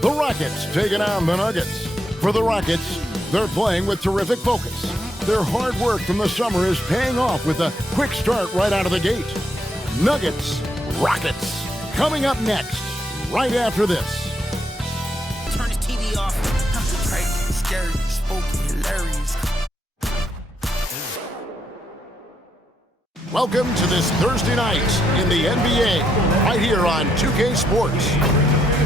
The Rockets taking on the Nuggets. For the Rockets, they're playing with terrific focus. Their hard work from the summer is paying off with a quick start right out of the gate. Nuggets, Rockets, coming up next, right after this. Turn his TV off. Crazy, scary, spooky, hilarious. Welcome to this Thursday night in the NBA, right here on 2K Sports.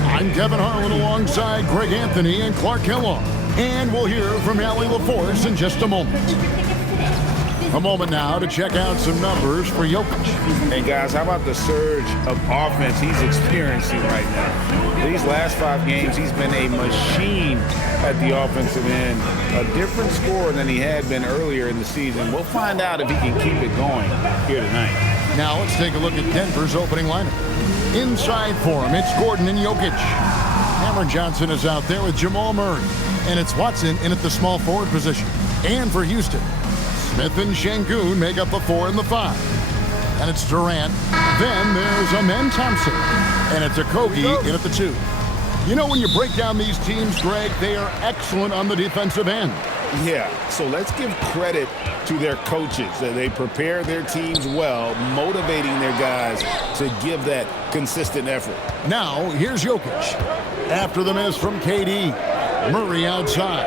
I'm Kevin Harlan alongside Greg Anthony and Clark Kellogg. And we'll hear from Allie LaForce in just a moment. A moment now to check out some numbers for Jokic. Hey guys, how about the surge of offense he's experiencing right now? These last 5 games, he's been a machine at the offensive end. A different scorer than he had been earlier in the season. We'll find out if he can keep it going here tonight. Now let's take a look at Denver's opening lineup. Inside for him, it's Gordon and Jokic. Cameron Johnson is out there with Jamal Murray. And it's Watson in at the small forward position. And for Houston, Smith and Şengün make up the 4 and the 5. And it's Durant. Then there's Amen Thompson. And it's Okogie in at the 2. You know, when you break down these teams, Greg, they are excellent on the defensive end. Yeah, so let's give credit to their coaches. They prepare their teams well, motivating their guys to give that consistent effort. Now, here's Jokic. After the miss from KD, Murray outside.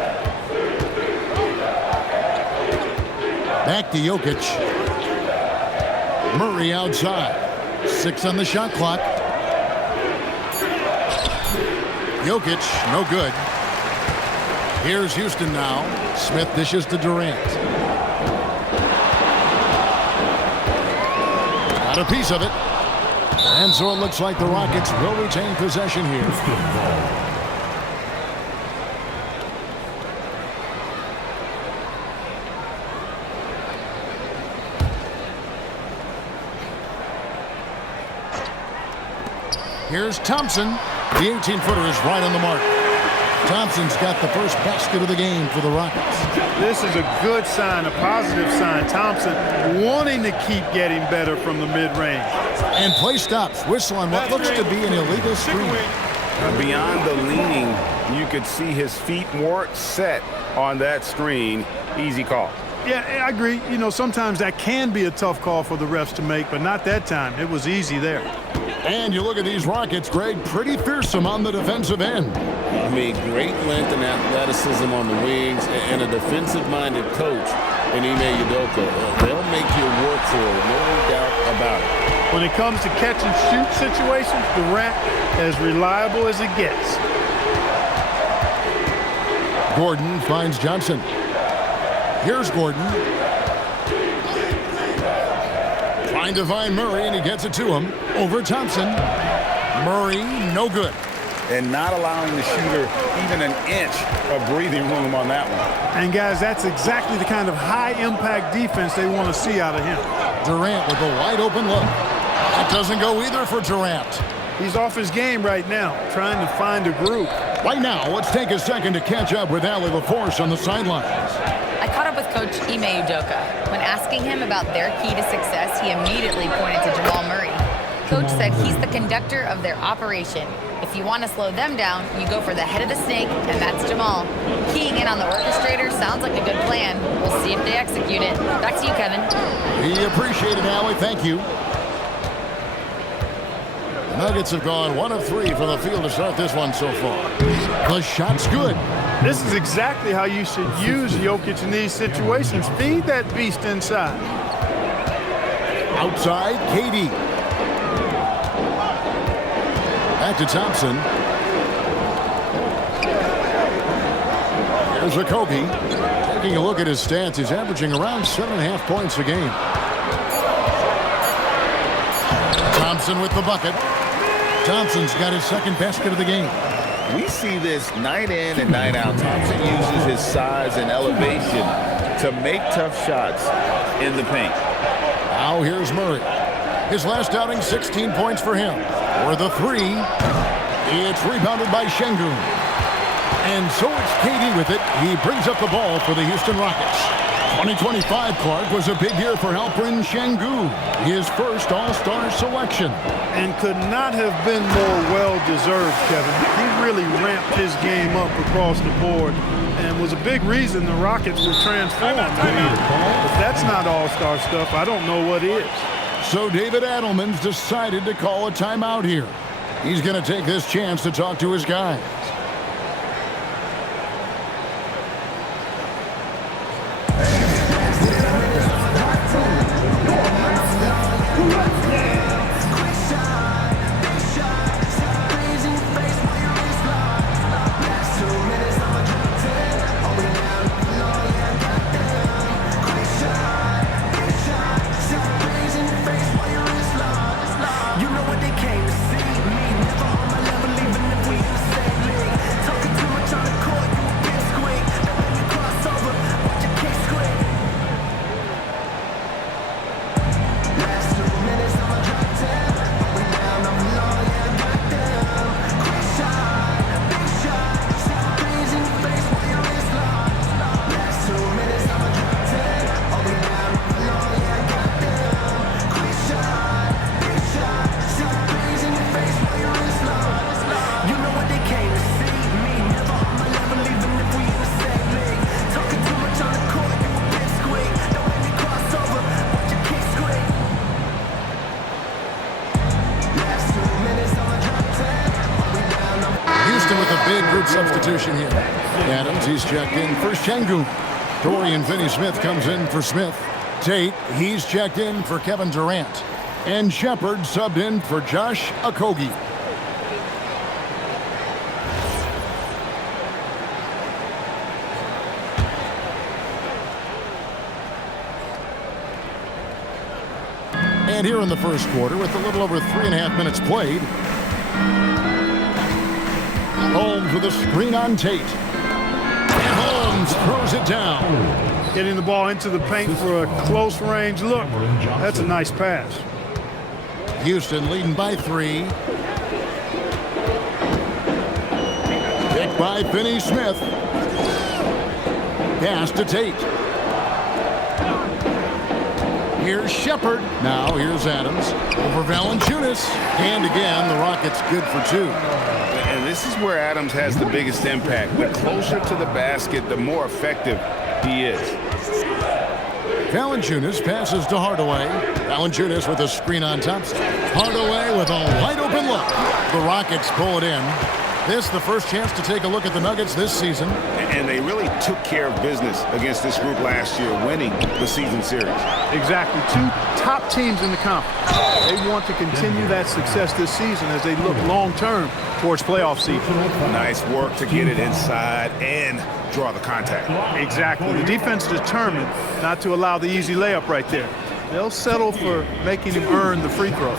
Back to Jokic. Murray outside. 6 on the shot clock. Jokic, no good. Here's Houston now. Smith dishes to Durant. Got a piece of it. And so it looks like the Rockets will retain possession here. Here's Thompson. The 18-footer is right on the mark. Thompson's got the first basket of the game for the Rockets. This is a good sign, a positive sign. Thompson wanting to keep getting better from the mid-range. And play stops. Whistle on what looks to be an illegal screen. Beyond the leaning, you could see his feet more set on that screen. Easy call. Yeah, I agree. You know, sometimes that can be a tough call for the refs to make, but not that time. It was easy there. And you look at these Rockets, Greg, pretty fearsome on the defensive end. I mean, great length and athleticism on the wings, and a defensive-minded coach in Ime Udoka. They'll make you work for it, no doubt about it. When it comes to catch and shoot situations, Durant as reliable as it gets. Gordon finds Johnson. Here's Gordon. Trying to find Murray, and he gets it to him. Over Thompson. Murray, no good. And not allowing the shooter even an inch of breathing room on that one. And, guys, that's exactly the kind of high-impact defense they want to see out of him. Durant with a wide-open look. That doesn't go either for Durant. He's off his game right now, trying to find a groove. Right now, let's take a second to catch up with Allie LaForce on the sidelines. I caught up with Coach Ime Udoka. When asking him about their key to success, he immediately pointed to Jamal Murray. Coach said he's the conductor of their operation. If you want to slow them down, you go for the head of the snake, and that's Jamal. Keying in on the orchestrator sounds like a good plan. We'll see if they execute it. Back to you, Kevin. We appreciate it, Allie. Thank you. The Nuggets have gone 1 of 3 from the field to start this one so far. The shot's good. This is exactly how you should use Jokic in these situations. Feed that beast inside. Outside, KD. Back to Thompson. Here's Okogie. Taking a look at his stats, he's averaging around 7.5 points a game. Thompson with the bucket. Thompson's got his second basket of the game. We see this night in and night out. Thompson uses his size and elevation to make tough shots in the paint. Now here's Murray. His last outing, 16 points for him. For the 3, it's rebounded by Şengün. And so it's KD with it. He brings up the ball for the Houston Rockets. 2025, Clark, was a big year for Alperen Sengun, his first All-Star selection. And could not have been more well-deserved, Kevin. He really ramped his game up across the board and was a big reason the Rockets were transformed. If that's not All-Star stuff, I don't know what is. So David Adelman's decided to call a timeout here. He's going to take this chance to talk to his guys. Substitution here. Adams, he's checked in for Sengun. Dorian Finney-Smith comes in for Smith. Tate, he's checked in for Kevin Durant. And Shepard subbed in for Josh Okogie. And here in the first quarter, with a little over 3.5 minutes played, Holmes with a screen on Tate. And Holmes throws it down. Getting the ball into the paint for a close range look. That's a nice pass. Houston leading by 3. Picked by Finney-Smith. Pass to Tate. Here's Shepard. Now here's Adams. Over Valanciunas. And again, the Rockets good for 2. And this is where Adams has the biggest impact. The closer to the basket, the more effective he is. Valanciunas passes to Hardaway. Valanciunas with a screen on Thompson. Hardaway with a wide-open look. The Rockets pull it in. This the first chance to take a look at the Nuggets this season. And they really took care of business against this group last year, winning the season series. Exactly. 2 top teams in the conference. They want to continue that success this season as they look long-term towards playoff season. Nice work to get it inside and draw the contact. Exactly. The defense determined not to allow the easy layup right there. They'll settle for making him earn the free throw.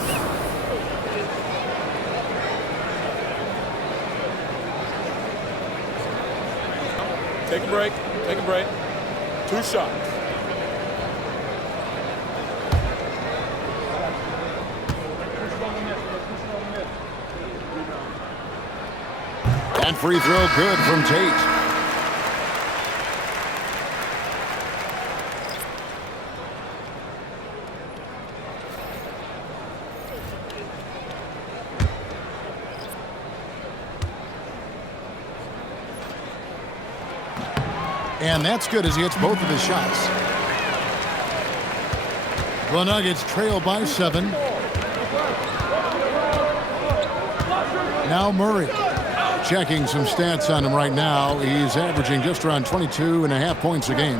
Take a break. Take a break. 2 shots. And free throw good from Tate. And that's good as he hits both of his shots. The Nuggets trail by 7. Now Murray. Checking some stats on him right now. He's averaging just around 22.5 points a game.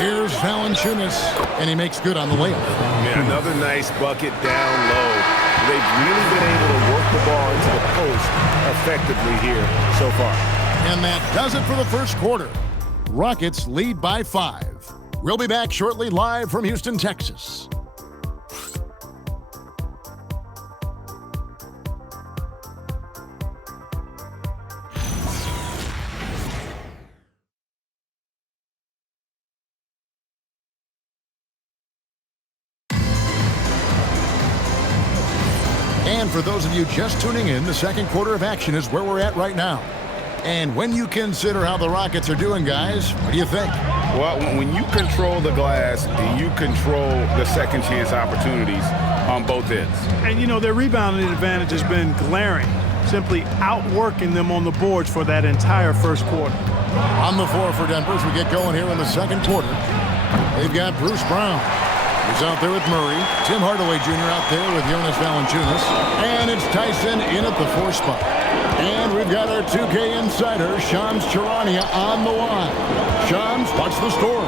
Here's Valanciunas, and he makes good on the layup. Yeah, another nice bucket down low. They've really been able to work the ball into the post effectively here so far. And that does it for the first quarter. Rockets lead by 5. We'll be back shortly live from Houston, Texas. And for those of you just tuning in, the second quarter of action is where we're at right now. And when you consider how the Rockets are doing, guys, what do you think? Well, when you control the glass, you control the second chance opportunities on both ends. And, you know, their rebounding advantage has been glaring, simply outworking them on the boards for that entire first quarter. On the floor for Denver as we get going here in the second quarter. They've got Bruce Brown. He's out there with Murray. Tim Hardaway Jr. out there with Jonas Valanciunas. And it's Tyson in at the 4 spot. And we've got our 2K insider, Shams Charania, on the line. Shams, what's the score?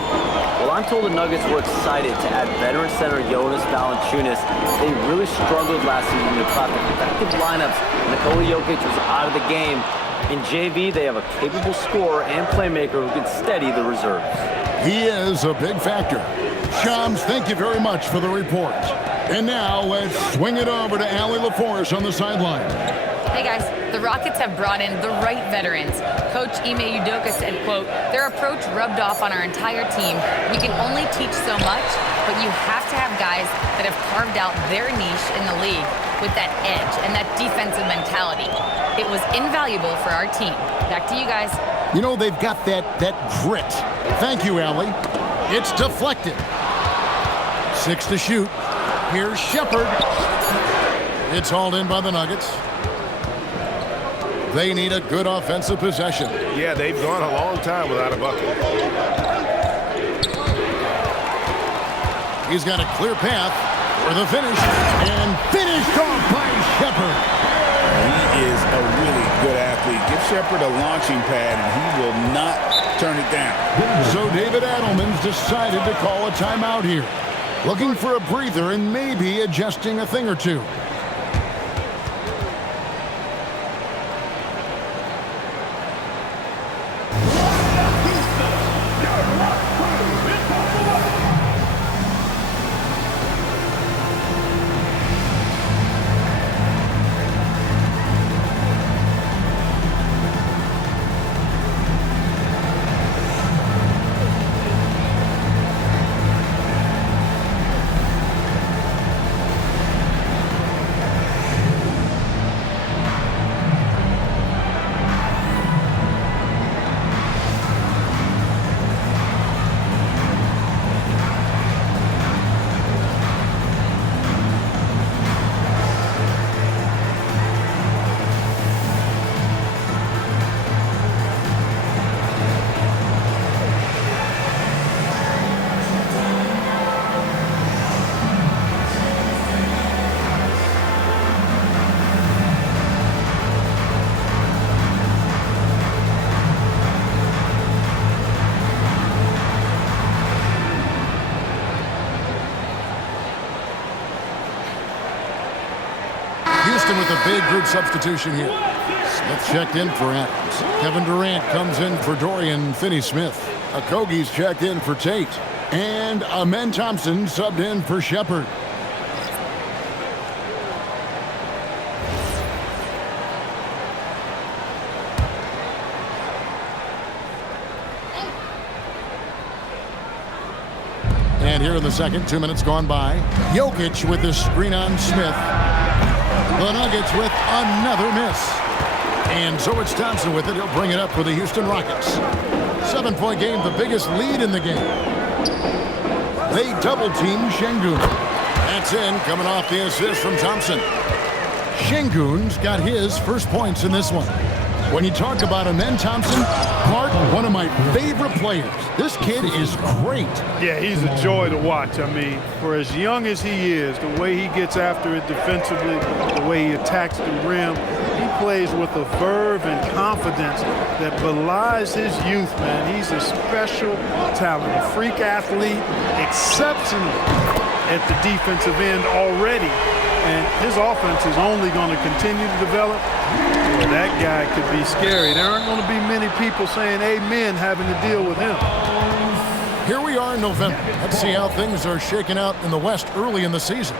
Well, I'm told the Nuggets were excited to add veteran center Jonas Valanciunas. They really struggled last season to craft effective lineups. Nikola Jokic was out of the game. In JV, they have a capable scorer and playmaker who can steady the reserves. He is a big factor. Shams, thank you very much for the report. And now let's swing it over to Allie LaForce on the sideline. Hey guys, the Rockets have brought in the right veterans. Coach Ime Udoka said, quote, their approach rubbed off on our entire team. We can only teach so much, but you have to have guys that have carved out their niche in the league with that edge and that defensive mentality. It was invaluable for our team. Back to you guys. You know, they've got that grit. Thank you, Allie. It's deflected. 6 to shoot. Here's Shepherd. It's hauled in by the Nuggets. They need a good offensive possession. Yeah, they've gone a long time without a bucket. He's got a clear path for the finish. And finished off by Shepherd. He is a really good athlete. Give Shepherd a launching pad, and he will not turn it down. So David Adelman's decided to call a timeout here. Looking for a breather and maybe adjusting a thing or two. With a big group substitution here. Smith checked in for Adams. Kevin Durant comes in for Dorian Finney-Smith. Okogie's checked in for Tate. And Amen Thompson subbed in for Shepherd. And here in the second, 2 minutes gone by. Jokic with the screen on Smith. The Nuggets with another miss. And so it's Thompson with it. He'll bring it up for the Houston Rockets. 7-point game, the biggest lead in the game. They double-team Şengün. That's in, coming off the assist from Thompson. Şengün's got his first points in this one. When you talk about Amen Thompson, Clark, one of my favorite players. This kid is great. Yeah, he's a joy to watch. I mean, for as young as he is, the way he gets after it defensively, the way he attacks the rim, he plays with a verve and confidence that belies his youth, man. He's a special talent, a freak athlete, exceptional at the defensive end already. And his offense is only going to continue to develop. Well, that guy could be scary. There aren't going to be many people saying amen having to deal with him. Here we are in November. Let's see how things are shaking out in the West early in the season.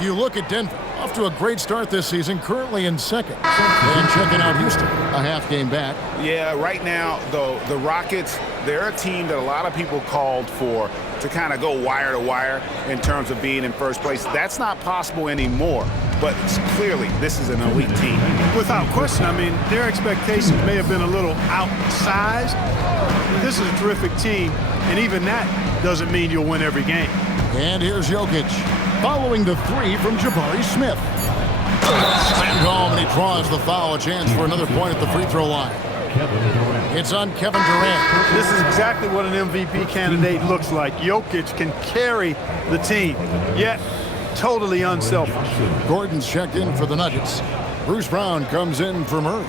You look at Denver, off to a great start this season, currently in second. And checking out Houston, a half game back. Yeah, right now, though, the Rockets, they're a team that a lot of people called for to kind of go wire to wire in terms of being in first place. That's not possible anymore. but it's clearly this is an elite team. Without question. I mean, their expectations may have been a little outsized. This is a terrific team, and even that doesn't mean you'll win every game. And here's Jokic, following the three from Jabari Smith. Slammed home, and he draws the foul. A chance for another point at the free throw line. It's on Kevin Durant. This is exactly what an MVP candidate looks like. Jokic can carry the team, yet totally unselfish. Gordon's checked in for the Nuggets. Bruce Brown comes in for Murray.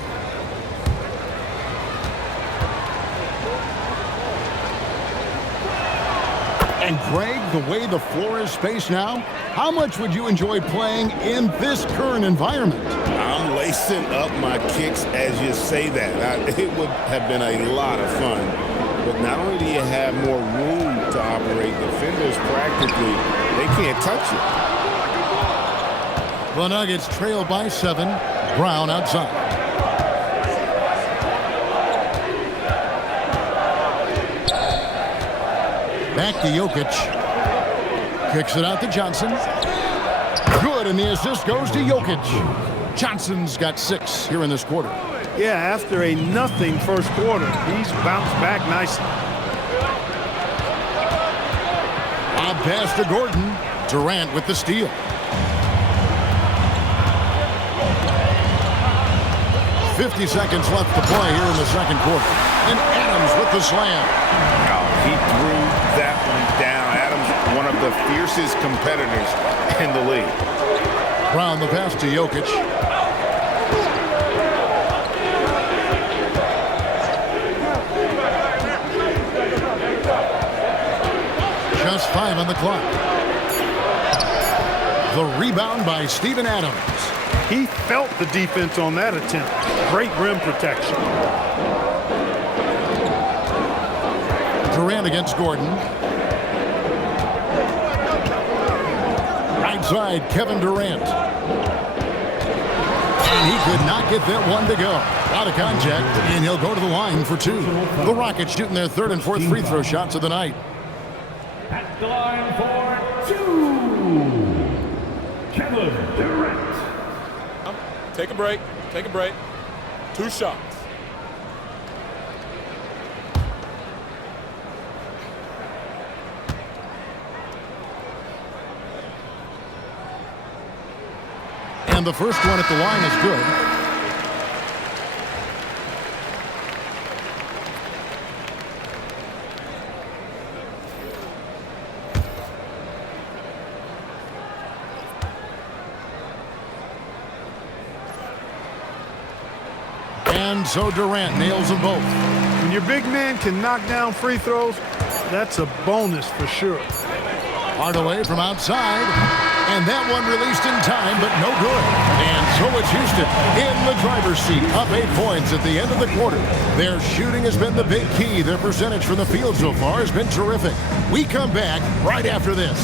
And Greg, the way the floor is spaced now, how much would you enjoy playing in this current environment? I'm lacing up my kicks as you say that. It would have been a lot of fun. But not only do you have more room to operate, defenders practically, they can't touch it. The Nuggets trail by 7. Brown outside. Back to Jokic. Kicks it out to Johnson. Good, and the assist goes to Jokic. Johnson's got 6 here in this quarter. Yeah, after a nothing first quarter, he's bounced back nicely. Lob pass to Gordon. Durant with the steal. .50 seconds left to play here in the second quarter. And Adams with the slam. He threw that one down. Adams, one of the fiercest competitors in the league. Brown the pass to Jokic. Just 5 on the clock. The rebound by Steven Adams. He felt the defense on that attempt. Great rim protection. Durant against Gordon. Right side, Kevin Durant. And he could not get that one to go. Out of contact, and he'll go to the line for 2. The Rockets shooting their 3rd and 4th free throw shots of the night. At the line for 2, Kevin Durant. Take a break. Take a break. 2 shots. And the first one at the line is good. And so Durant nails them both. When your big man can knock down free throws, that's a bonus for sure. Hardaway from outside. And that one released in time, but no good. And so it's Houston in the driver's seat, up 8 points at the end of the quarter. Their shooting has been the big key. Their percentage from the field so far has been terrific. We come back right after this.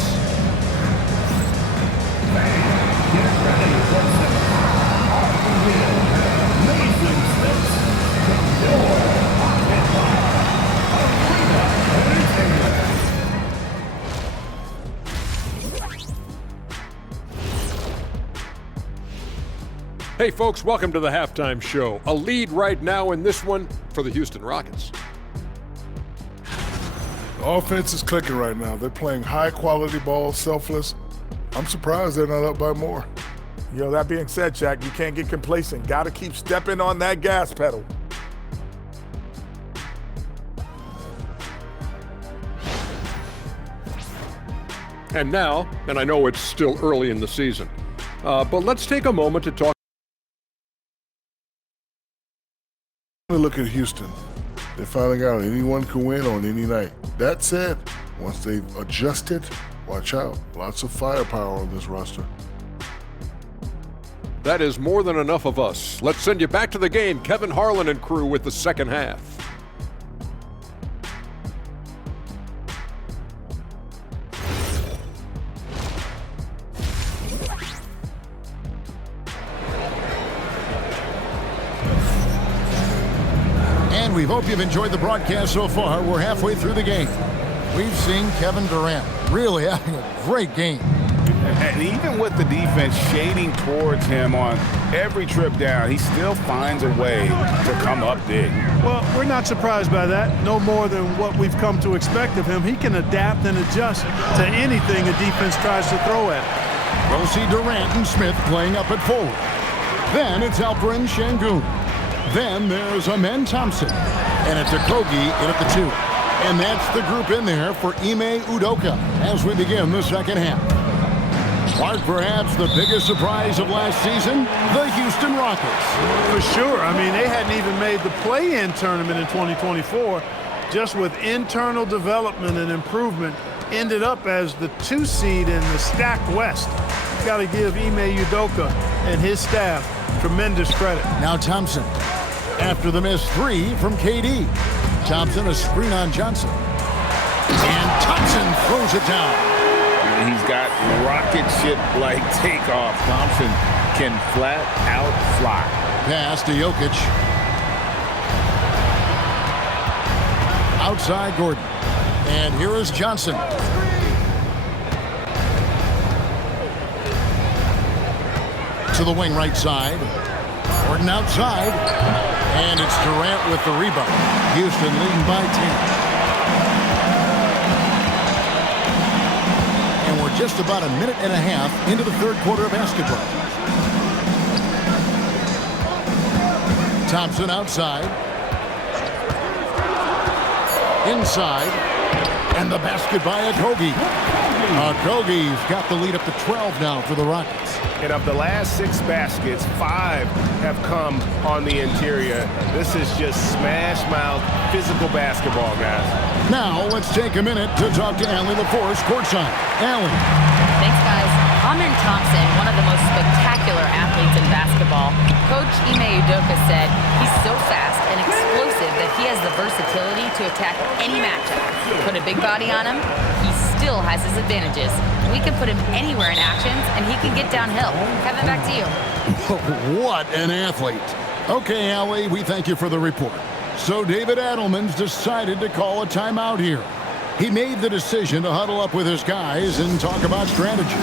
Hey folks, welcome to the halftime show. A lead right now in this one for the Houston Rockets. The offense is clicking right now. They're playing high-quality ball, selfless. I'm surprised they're not up by more. That being said, Shaq, you can't get complacent. Got to keep stepping on that gas pedal. And now, and I know it's still early in the season, but let's take a moment to talk. Look at Houston. They're finding out anyone can win on any night. That said, once they've adjusted, watch out. Lots of firepower on this roster. That is more than enough of us. Let's send you back to the game. Kevin Harlan and crew with the second half. And we hope you've enjoyed the broadcast so far. We're halfway through the game. We've seen Kevin Durant really having a great game. And even with the defense shading towards him on every trip down, he still finds a way to come up big. Well, we're not surprised by that. No more than what we've come to expect of him. He can adapt and adjust to anything a defense tries to throw at him. We'll see Durant and Smith playing up at forward. Then it's Alperen Sengun. Then there's Amen Thompson. And it's Okogie in at the 2. And that's the group in there for Ime Udoka as we begin the second half. Mark, perhaps the biggest surprise of last season, the Houston Rockets. For sure. I mean, they hadn't even made the play-in tournament in 2024. Just with internal development and improvement, ended up as the 2 seed in the stacked West. You've got to give Ime Udoka and his staff tremendous credit. Now Thompson, after the missed 3 from KD. Thompson, a screen on Johnson. And Thompson throws it down. He's got rocket ship-like takeoff. Thompson can flat out fly. Pass to Jokic. Outside Gordon. And here is Johnson. To the wing right side. Gordon outside. And it's Durant with the rebound. Houston leading by 10. And we're just about a minute and a half into the third quarter of basketball. Thompson outside. Inside. And the basket by Okogie. Okogie's got the lead up to 12 now for the Rockets. And of the last 6 baskets, 5 have come on the interior. This is just smash mouth physical basketball, guys. Now let's take a minute to talk to Allie LaForce courtside. Allie. Thanks, guys. Amen Thompson, one of the most spectacular athletes in basketball. Coach Ime Udoka said he's so fast and explosive that he has the versatility to attack any matchup. Put a big body on him, he still has his advantages. We can put him anywhere in actions, and he can get downhill. Kevin, back to you. What an athlete. Okay, Allie, we thank you for the report. So David Adelman's decided to call a timeout here. He made the decision to huddle up with his guys and talk about strategy.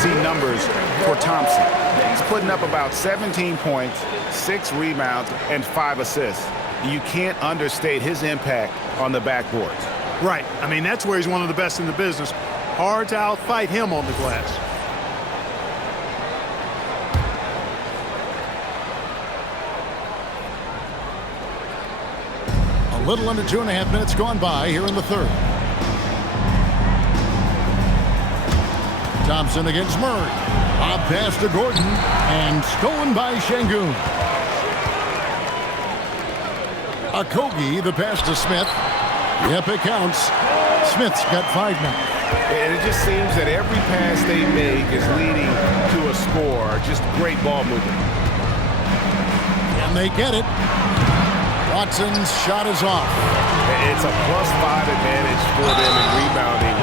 See numbers for Thompson. He's putting up about 17 points, 6 rebounds, and 5 assists. You can't understate his impact on the backboards. Right. I mean, that's where he's one of the best in the business. Hard to outfight him on the glass. A little under 2.5 minutes gone by here in the third. Thompson against Murray. A pass to Gordon and stolen by Sengun. Okogie, the pass to Smith. Yep, it counts. Smith's got 5 now. And it just seems that every pass they make is leading to a score. Just great ball movement. And they get it. Watson's shot is off. It's a +5 advantage for them in rebounding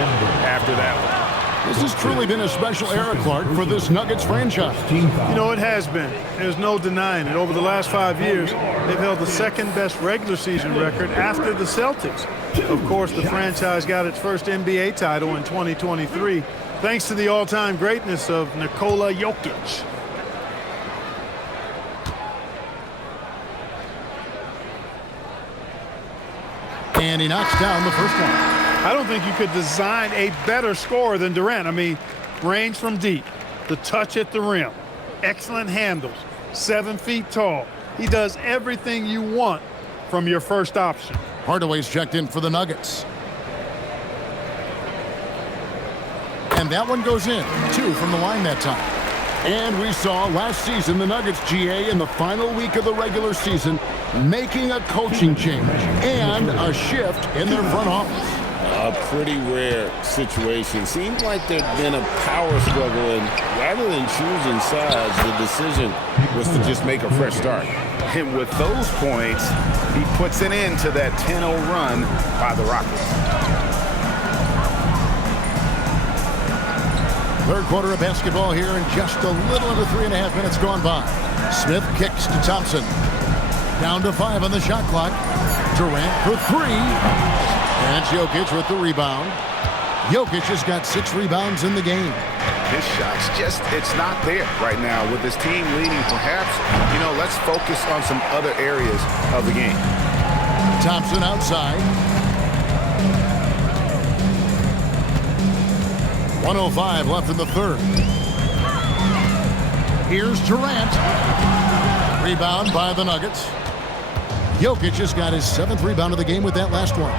after that one. This has truly been a special era, Clark, for this Nuggets franchise. You know, it has been. There's no denying it. Over the last 5 years, they've held the second-best regular season record after the Celtics. Of course, the franchise got its first NBA title in 2023, thanks to the all-time greatness of Nikola Jokic. And he knocks down the first one. I don't think you could design a better scorer than Durant. I mean, range from deep, the touch at the rim, excellent handles, 7 feet tall. He does everything you want from your first option. Hardaway's checked in for the Nuggets. And that one goes in. 2 from the line that time. And we saw last season the Nuggets, GA, in the final week of the regular season, making a coaching change and a shift in their front office. A pretty rare situation. Seems like there'd been a power struggle, and rather than choosing sides, the decision was to just make a fresh start. And with those points, he puts an end to that 10-0 run by the Rockets. Third quarter of basketball here, and just a little under 3.5 minutes gone by. Smith kicks to Thompson. Down to 5 on the shot clock. Durant for 3. And it's Jokic with the rebound. Jokic has got 6 rebounds in the game. His shot's just, it's not there right now. With his team leading, perhaps, let's focus on some other areas of the game. Thompson outside. 1:05 left in the third. Here's Durant. Rebound by the Nuggets. Jokic has got his 7th rebound of the game with that last one.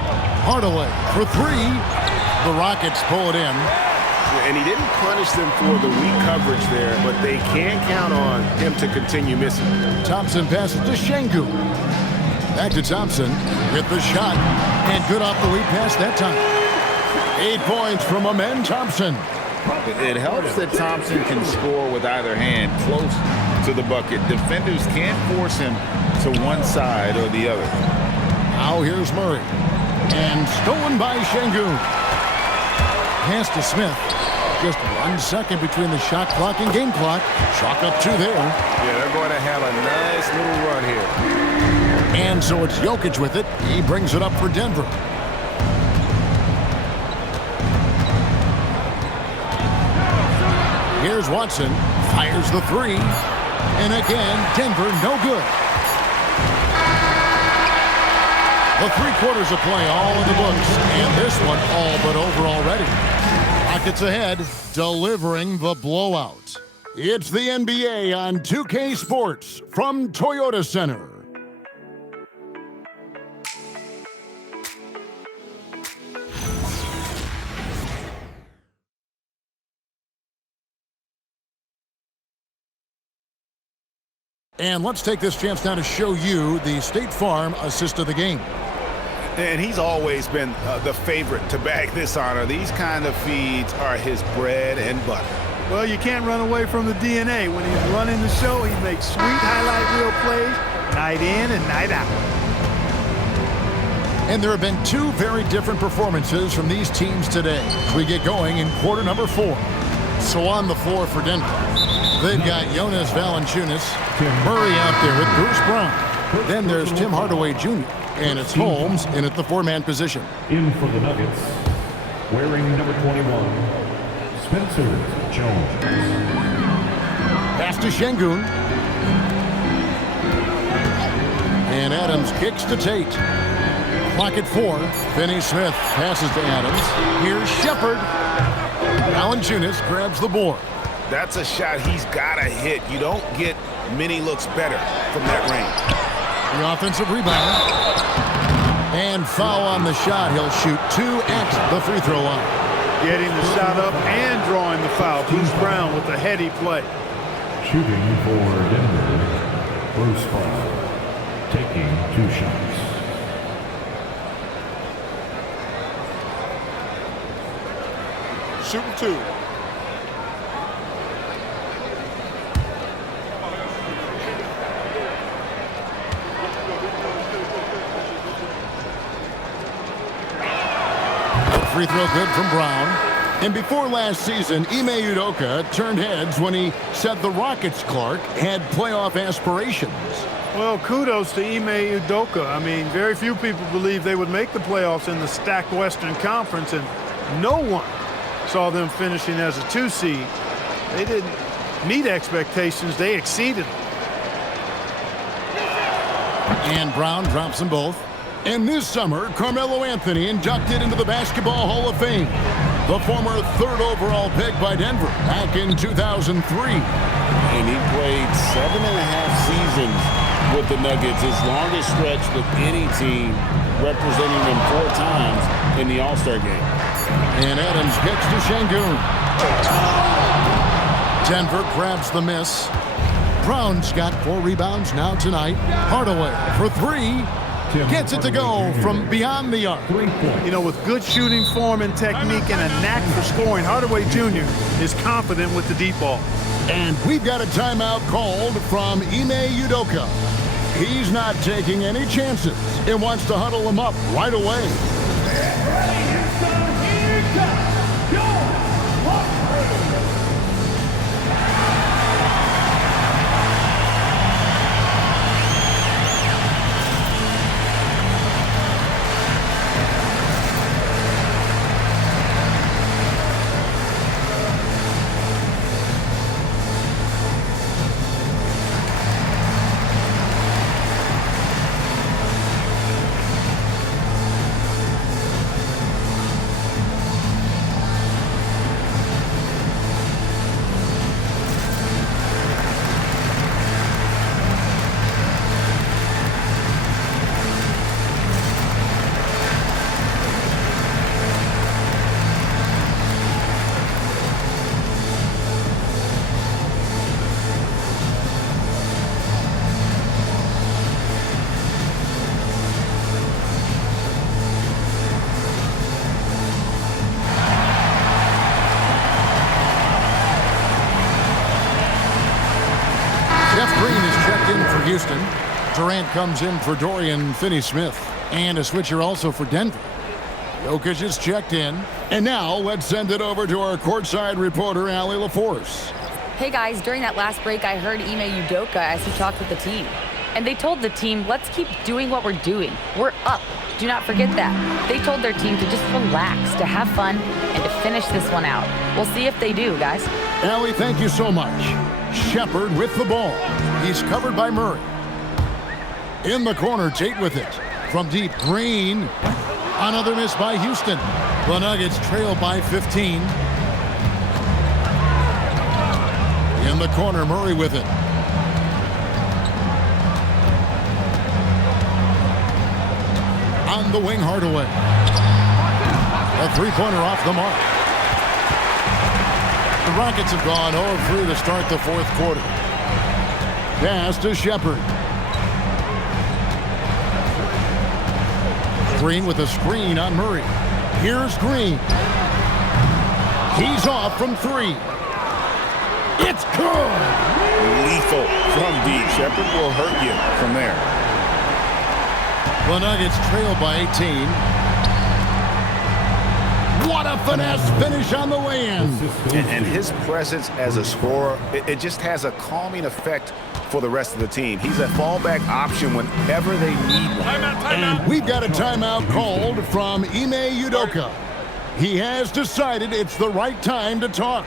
Hardaway for 3. The Rockets pull it in. And he didn't punish them for the weak coverage there, but they can count on him to continue missing. Thompson passes to Şengün. Back to Thompson with the shot. And good off the weak pass that time. 8 points from Amen Thompson. It helps that Thompson can score with either hand close to the bucket. Defenders can't force him to one side or the other. Now here's Murray. And stolen by Şengün. Pass to Smith. Just 1 second between the shot clock and game clock. Chalk up 2 there. Yeah, they're going to have a nice little run here. And so it's Jokic with it. He brings it up for Denver. Here's Watson. Fires the 3. And again, Denver no good. The 3 quarters of play all in the books. And this one all but over already. Rockets ahead, delivering the blowout. It's the NBA on 2K Sports from Toyota Center. And let's take this chance now to show you the State Farm assist of the game. And he's always been the favorite to bag this honor. These kind of feeds are his bread and butter. Well, you can't run away from the DNA. When he's running the show, he makes sweet highlight reel plays night in and night out. And there have been 2 very different performances from these teams today. We get going in quarter number 4. So on the floor for Denver, they've got Jonas Valanciunas, Murray out there with Bruce Brown. Then there's Tim Hardaway Jr. And it's Holmes in at the 4-man position. In for the Nuggets, wearing number 21, Spencer Jones. Pass to Şengün. And Adams kicks to Tate. Clock at 4. Finney Smith passes to Adams. Here's Shepherd. Valanciunas grabs the board. That's a shot he's got to hit. You don't get many looks better from that range. The offensive rebound. And foul on the shot. He'll shoot 2 at the free throw line. Getting the shot up and drawing the foul. Bruce Brown with a heady play. Shooting for Denver, Bruce Brown, taking 2 shots. Shooting 2. Free throw good from Brown. And before last season, Ime Udoka turned heads when he said the Rockets, Clark, had playoff aspirations. Well, kudos to Ime Udoka. I mean, very few people believe they would make the playoffs in the stacked Western Conference, and no one saw them finishing as a 2 seed. They didn't meet expectations. They exceeded them. And Brown drops them both. And this summer, Carmelo Anthony inducted into the Basketball Hall of Fame. The former 3rd overall pick by Denver back in 2003. And he played 7.5 seasons with the Nuggets, his longest stretch with any team, representing them 4 times in the All-Star game. And Adams gets to Şengün. Denver grabs the miss. Brown's got 4 rebounds now tonight. Hardaway for 3. Gets it to go from beyond the arc. You know, with good shooting form and technique and a knack for scoring, Hardaway Jr. is confident with the deep ball. And we've got a timeout called from Ime Udoka. He's not taking any chances and wants to huddle him up right away. Houston. Durant comes in for Dorian Finney-Smith. And a switcher also for Denver. Jokic is checked in. And now let's send it over to our courtside reporter, Allie LaForce. Hey guys, during that last break, I heard Ime Udoka as he talked with the team. And they told the team, let's keep doing what we're doing. We're up. Do not forget that. They told their team to just relax, to have fun, and to finish this one out. We'll see if they do, guys. Allie, thank you so much. Shepard with the ball. He's covered by Murray. In the corner, Tate with it. From deep, Green. Another miss by Houston. The Nuggets trail by 15. In the corner, Murray with it. On the wing, Hardaway. A three-pointer off the mark. The Rockets have gone 0-3 to start the fourth quarter. Pass to Shepard. Green with a screen on Murray. Here's Green. He's off from 3. It's good. Lethal from deep. Shepard will hurt you from there. The Nuggets trail by 18. What a finesse finish on the way-in. And his presence as a scorer, it just has a calming effect for the rest of the team. He's a fallback option whenever they need one. And we've got a timeout called from Ime Udoka. He has decided it's the right time to talk.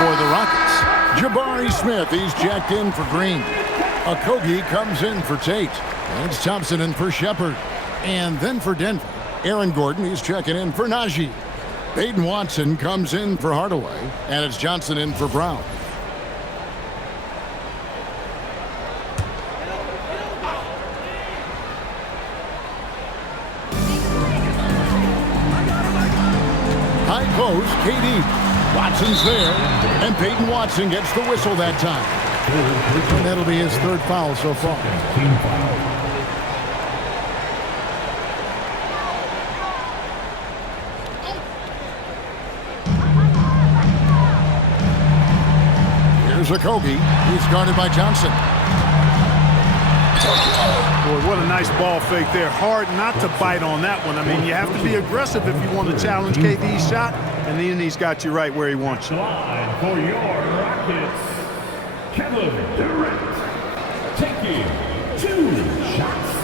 For the Rockets, Jabari Smith, he's jacked in for Green. Okogie comes in for Tate. And it's Thompson in for Shepard. And then for Denver, Aaron Gordon, he's checking in for Najee. Peyton Watson comes in for Hardaway, and it's Johnson in for Brown. High post, KD. Watson's there, and Peyton Watson gets the whistle that time. And that'll be his third foul so far. Here's Okogie. He's guarded by Johnson. Boy, what a nice ball fake there. Hard not to bite on that one. I mean, you have to be aggressive if you want to challenge KD's shot, and then he's got you right where he wants you. Line for your Rockets, Kevin Durant, taking 2 shots.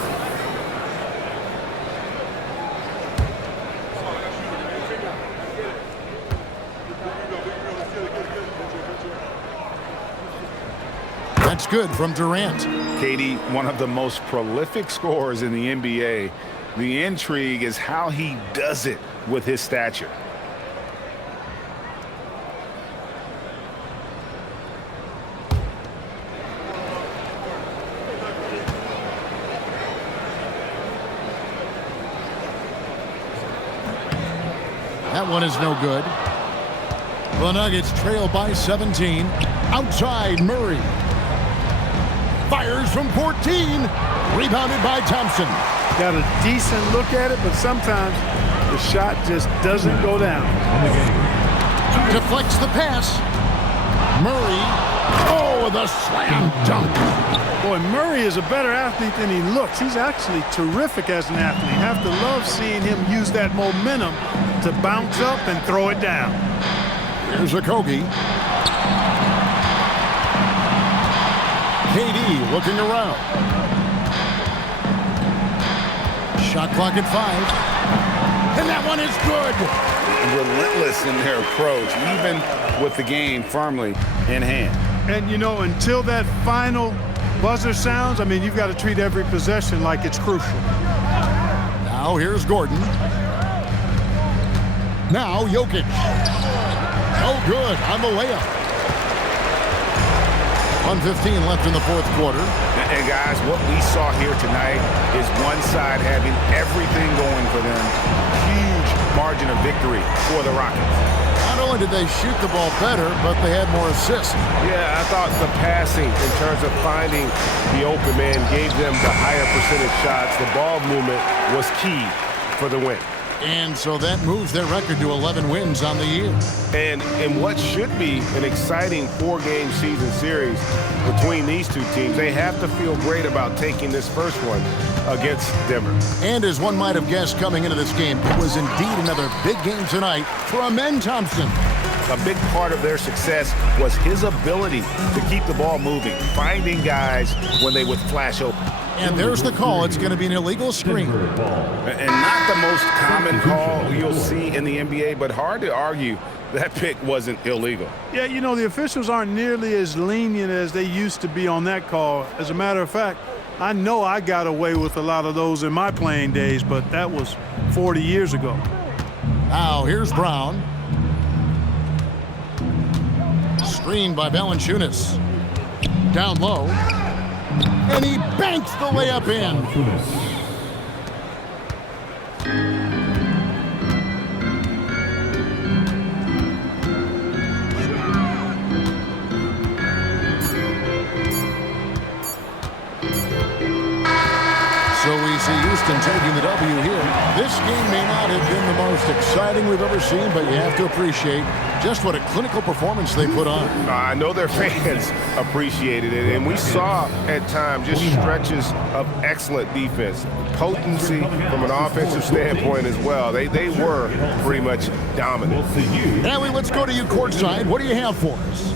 That's good from Durant. KD, one of the most prolific scorers in the NBA. The intrigue is how he does it with his stature. That one is no good. The Nuggets trail by 17. Outside Murray. Fires from 14. Rebounded by Thompson. Got a decent look at it, but sometimes the shot just doesn't go down. Deflects the pass. Murray. Oh, the slam dunk. Boy, Murray is a better athlete than he looks. He's actually terrific as an athlete. You have to love seeing him use that momentum to bounce up and throw it down. Here's Okogie. KD looking around. Shot clock at 5. And that one is good. Relentless in their approach, even with the game firmly in hand. And, you know, until that final buzzer sounds, I mean, you've got to treat every possession like it's crucial. Now here's Gordon. Now Jokic. Oh, good on the layup. 1:15 left in the fourth quarter. And guys, what we saw here tonight is one side having everything going for them. Huge margin of victory for the Rockets. Not only did they shoot the ball better, but they had more assists. Yeah, I thought the passing in terms of finding the open man gave them the higher percentage shots. The ball movement was key for the win. And so that moves their record to 11 wins on the year. And in what should be an exciting 4-game season series between these two teams, they have to feel great about taking this first one against Denver. And as one might have guessed coming into this game, it was indeed another big game tonight for Amen Thompson. A big part of their success was his ability to keep the ball moving, finding guys when they would flash open. And there's the call. It's going to be an illegal screen. And not the most common call you'll see in the NBA, but hard to argue that pick wasn't illegal. Yeah, you know, the officials aren't nearly as lenient as they used to be on that call. As a matter of fact, I know I got away with a lot of those in my playing days, but that was 40 years ago. Now here's Brown. Screened by Valanciunas. Down low. And he banks the layup in. So we see Houston taking the W here. This game may not have been the most exciting we've ever seen, but you have to appreciate just what a clinical performance they put on. I know their fans appreciated it, and we saw at times just stretches of excellent defense, potency from an offensive standpoint as well. They were pretty much dominant. Allie, let's go to you courtside. What do you have for us?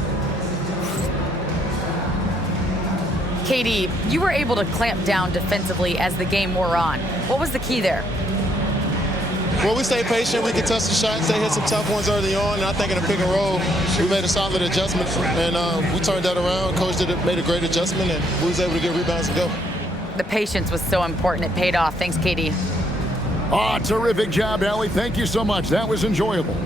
KD, you were able to clamp down defensively as the game wore on. What was the key there? Well, we stayed patient. We could touch the shots. They hit some tough ones early on. And I think in the pick and roll, we made a solid adjustment. And we turned that around. Coach made a great adjustment, and we was able to get rebounds and go. The patience was so important. It paid off. Thanks, Katie. Terrific job, Allie. Thank you so much. That was enjoyable.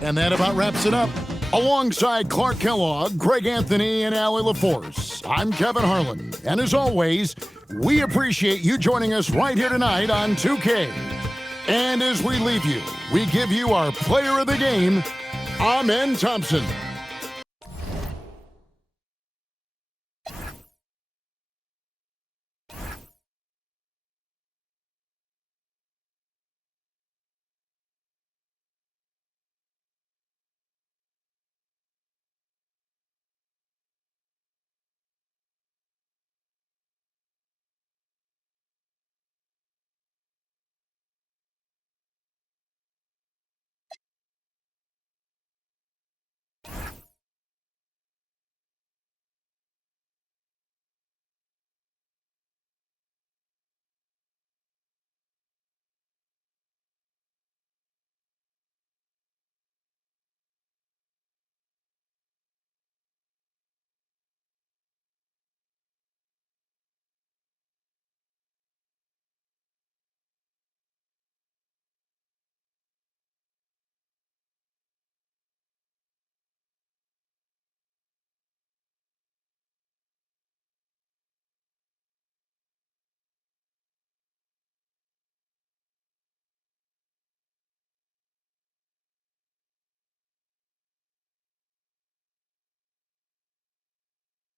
And that about wraps it up. Alongside Clark Kellogg, Greg Anthony, and Allie LaForce, I'm Kevin Harlan. And as always, we appreciate you joining us right here tonight on 2K. And as we leave you, we give you our player of the game, Amen Thompson.